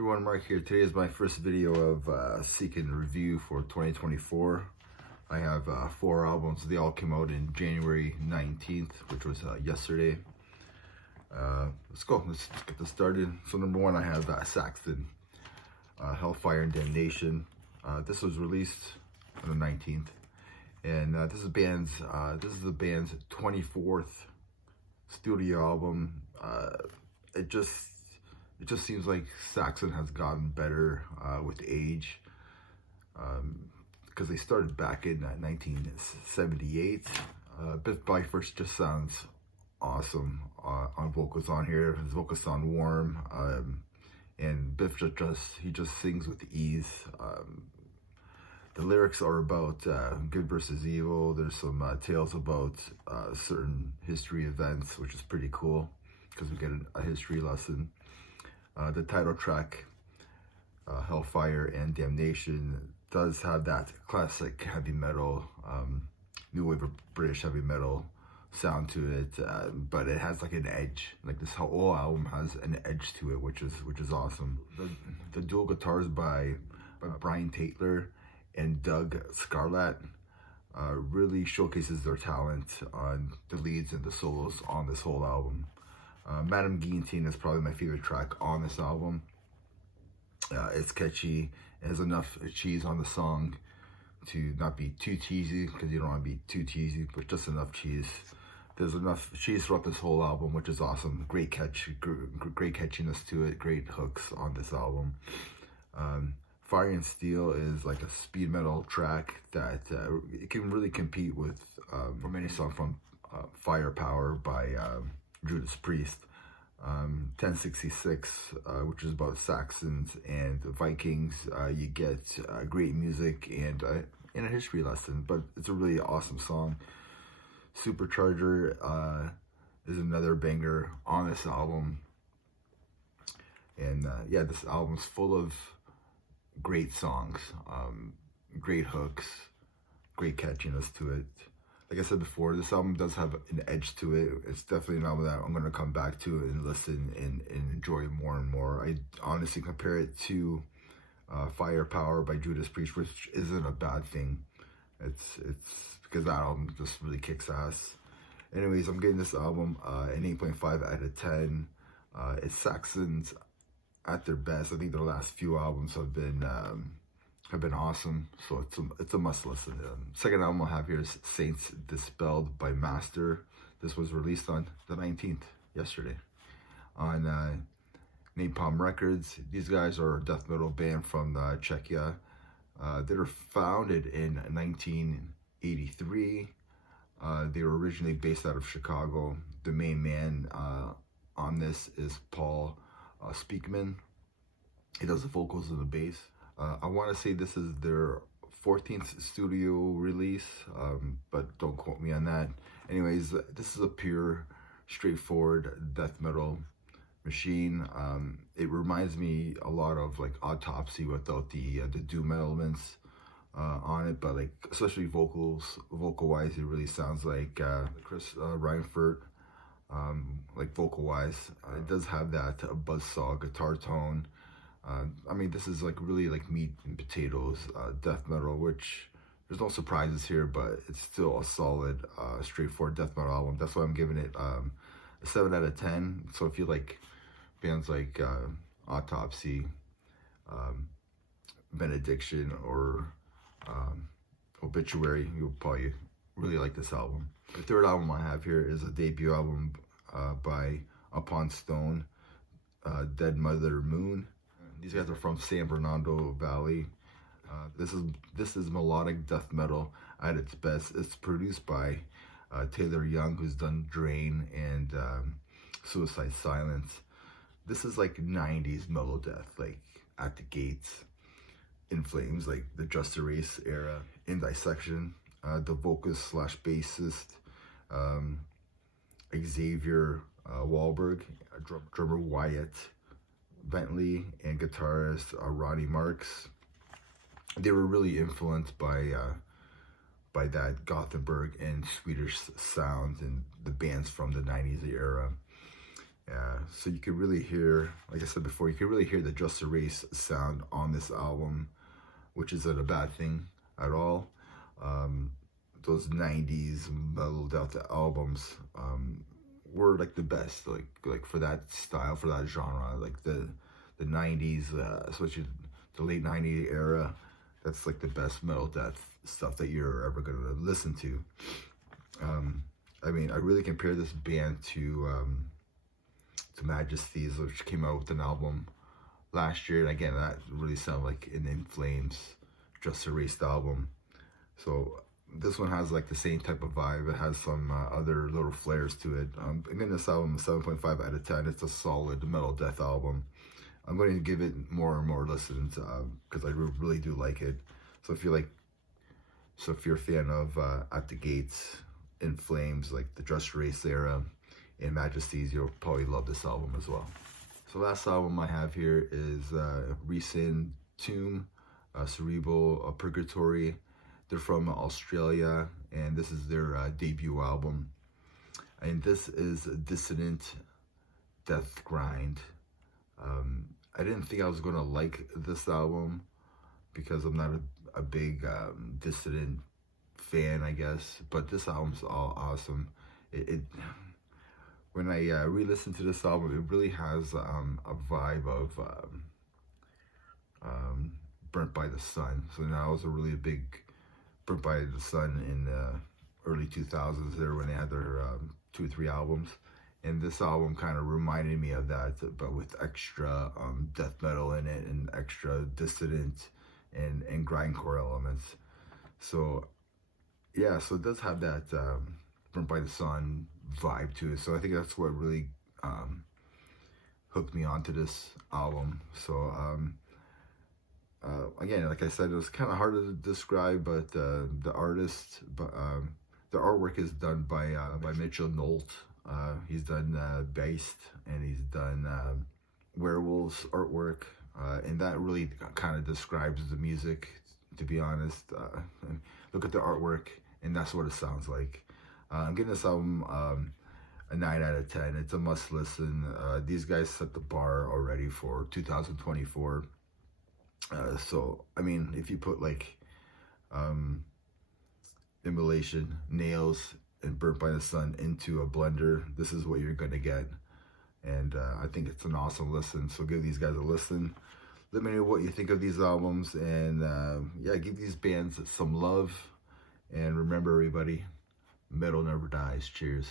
Everyone, Mark here. Today is my first video of seeking review for 2024. I have 4 albums. They all came out in January 19th, which was yesterday. Let's go. Let's get this started. So number 1, I have Saxon, Hellfire and Damnation. This was released on the 19th, and this is the band's 24th studio album. It just seems like Saxon has gotten better with age, because they started back in 1978. Biff Byford just sounds awesome on vocals on here. His vocals sound warm, and Biff just sings with ease. The lyrics are about good versus evil. There's some tales about certain history events, which is pretty cool because we get a history lesson. The title track, Hellfire and Damnation, does have that classic heavy metal, new wave of British heavy metal sound to it, but it has like an edge. Like this whole album has an edge to it, which is awesome. The dual guitars by Brian Tatler and Doug Scarlett really showcases their talent on the leads and the solos on this whole album. Madame Guillotine is probably my favorite track on this album. It's catchy. It has enough cheese on the song to not be too cheesy, because you don't want to be too cheesy, but just enough cheese. There's enough cheese throughout this whole album, which is awesome. Great great catchiness to it. Great hooks on this album. Fire and Steel is like a speed metal track that it can really compete with from any song from Firepower by Judas Priest. 1066, which is about Saxons and Vikings. You get great music and a history lesson, but it's a really awesome song. Supercharger is another banger on this album, and yeah, this album's full of great songs, great hooks, great catchiness to it. Like I said before, this album does have an edge to it. It's definitely an album that I'm going to come back to and listen and enjoy more and more. I honestly compare it to Firepower by Judas Priest, which isn't a bad thing. It's because that album just really kicks ass. Anyways, I'm getting this album an 8.5 out of 10. It's Saxon's at their best. I think their last few albums have been awesome, so it's a must listen. Second album I have here is Saints Dispelled by Master. This was released on the 19th, yesterday, on Napalm Records. These guys are a death metal band from Czechia. They were founded in 1983. They were originally based out of Chicago. The main man on this is Paul Speakman. He does the vocals and the bass. I want to say this is their 14th studio release, but don't quote me on that. Anyways, this is a pure, straightforward death metal machine. It reminds me a lot of like Autopsy without the doom elements on it, but like especially vocal-wise, it really sounds like Chris Reinfurt, like vocal-wise. It does have that buzzsaw guitar tone. I mean, this is like really like meat and potatoes death metal, which there's no surprises here, but it's still a solid, straightforward death metal album. That's why I'm giving it a 7 out of 10. So if you like bands like Autopsy, Benediction, or Obituary, you'll probably really like this album. The third album I have here is a debut album by Upon Stone, Dead Mother Moon. These guys are from San Bernardino Valley. This is melodic death metal at its best. It's produced by Taylor Young, who's done Drain and Suicide Silence. This is like 90s mellow death, like At the Gates, In Flames, like the Just Erase era. In Dissection, the vocalist / bassist Xavier Wahlberg, drummer Wyatt Bentley, and guitarist Ronnie Marks. They were really influenced by that Gothenburg and Swedish sounds and the bands from the 90s era. So you can really hear, like I said before, you can really hear the Just Erase sound on this album, which isn't a bad thing at all. Those 90s metal death albums were like the best, like for that style, for that genre, like the 90s, especially the late 90s era. That's like the best metal death stuff that you're ever gonna listen to. I mean, I really compare this band to Majesties, which came out with an album last year, and again, that really sounded like an In Flames, Just Erased album. So this one has like the same type of vibe. It has some other little flares to it. Again, this album is 7.5 out of 10. It's a solid metal death album. I'm going to give it more and more listens because I really do like it. So if you're a fan of At the Gates, In Flames, like the Just Erased era, and Majesties, you'll probably love this album as well. So last album I have here is Resin, Tomb, Cerebral, Purgatory. They're from Australia, and this is their debut album. And this is Dissident Death Grind. I didn't think I was going to like this album because I'm not a big Dissident fan, I guess. But this album's all awesome. When I re-listen to this album, it really has a vibe of Burnt by the Sun. So now I was a really big Burnt by the Sun in the early 2000s there when they had their 2 or 3 albums. And this album kind of reminded me of that, but with extra death metal in it and extra dissident and grindcore elements. So yeah, so it does have that Burnt by the Sun vibe to it. So I think that's what really hooked me onto this album. So again, like I said, it was kind of hard to describe, but the artwork is done by Mitchell Nolt. He's done Beast, and he's done Werewolves artwork, and that really kind of describes the music, to be honest. Look at the artwork, and that's what it sounds like. I'm giving this album a 9 out of 10. It's a must listen. These guys set the bar already for 2024. So, I mean, if you put like Immolation, Nails, and Burnt by the Sun into a blender, this is what you're going to get. And I think it's an awesome listen. So give these guys a listen. Let me know what you think of these albums. And yeah, give these bands some love. And remember, everybody, metal never dies. Cheers.